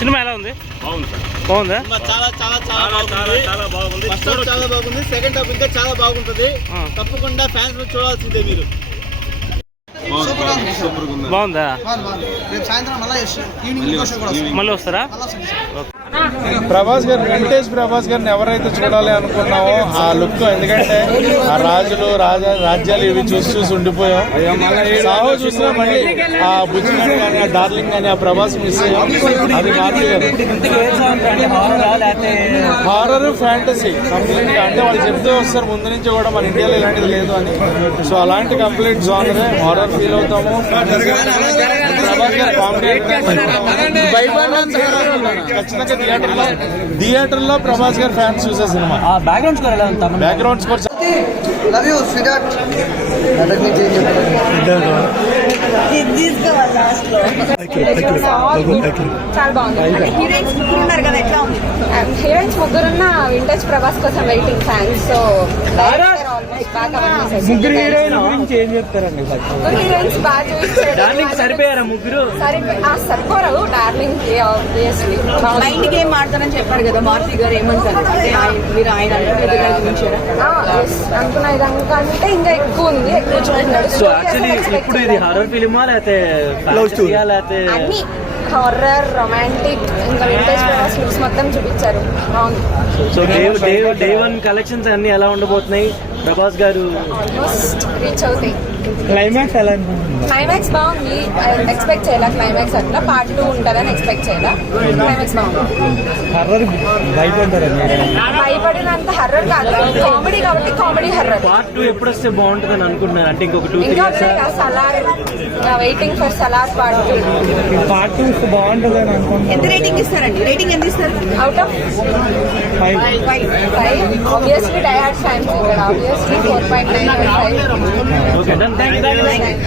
Cinema ఎలా ఉంది? బాగుంది సార్. బాగుందా? చాలా చాలా చాలా చాలా బాగుంది. ఫస్ట్ హాఫ్ చాలా బాగుంది, సెకండ్ హాఫ్ ఇంకా చాలా బాగుంటుంది. తప్పకుండా ఫ్యాన్స్ చూడాల్సిందే మీరు. బాగుందా? మళ్ళీ వస్తారా? ప్రభాస్ గారు, వింటేజ్ ప్రభాస్ గారిని ఎవరైతే చూడాలి అనుకున్నామో ఆ లుక్, ఎందుకంటే ఆ రాజులు రాజ్యాలు ఇవి చూసి ఉండిపోయాం. సాహో చూసినా మళ్ళీ ఆ బుజ్జిగాడు కానీ ఆ డార్లింగ్ కానీ ఆ ప్రభాస్ మిస్ అయ్యాం. అది మాత్రం హారర్ ఫ్యాంటసీ కంప్లీట్ గా, అంటే వాళ్ళు చెప్తూ వస్తారు ముందు నుంచి కూడా మన ఇండియాలో ఇలాంటిది లేదు అని. సో అలాంటి కంప్లీట్ జానరే హారర్ ఫీల్ అవుతాము. ప్రభాస్ గారు కామెడీ ఖచ్చితంగా థియేటర్లో ప్రభాస్ గారు ఫ్యాన్స్ చూసే సినిమా. బ్యాక్గ్రౌండ్ స్కోర్ చాలా బాగుంది. హీరోయిన్స్ ముగ్గురున్న వింటేజ్ ప్రభాస్ కోసం వెయిటింగ్ ఫ్యాన్స్. సో ముగ్గురు హీరోయిన్ గురించి ఏం చెప్తారండి? హీరోయిన్స్ బాగా చూపించారు. సరిపోయారా ముగ్గురు? సరిపోరు. డార్లింగ్ కి ఆబ్వియస్లీ మైండ్ గేమ్ ఆడతానని చెప్పాడు కదా మారుతి గారు, ఏమంటారు? మీరు ఆయన అనుకున్న ఇదానికంటే ఇంకా ఎక్కువ ఉంది, ఎక్కువ చూస్తున్నాడు. సో యాక్చువల్లీ ఇప్పుడు ఇది హారర్ ఫిల్మా లేకపోతే అన్ని హారర్, రొమాంటిక్, ఇంకా వింటేజ్ ప్రభాస్ లుక్స్ మొత్తం చూపించారు. బాగుంది. సో డే వన్ కలెక్షన్స్ అన్ని ఎలా ఉండబోతున్నాయి? ప్రభాస్ గారు ఆల్మోస్ట్ రీచ్ అవుతాయి. క్లైమాక్స్ ఎలా? క్లైమాక్స్ బాగుంది. ఎక్స్పెక్ట్ చేయాల క్లైమాక్స్ అట్లా పార్ట్ 2 ఉంటుందని ఎక్స్పెక్ట్ చేయాల. క్లైమాక్స్ బాగుంది. హర్రర్ భయపడినంత హర్రర్ కాదు, కామెడీ కాబట్టి కామెడీ హర్రర్. పార్ట్ 2 ఎప్పుడు వస్తే బాగుంటుంది అనుకుంటున్నాను? అంటే ఇంకొక 2-3 ఇంకా years. Salaar, waiting for Salaar part 2. Part 2 వస్తే బాగుంటుంది అని అనుకుంటున్నాను. ఎంత రేటింగ్ ఇస్తారండి? రేటింగ్ ఎంత ఇస్తారు? Out of 5. Obviously die hard fans ఇక్కడ. Obviously 4.9. Okay, done. Thank you.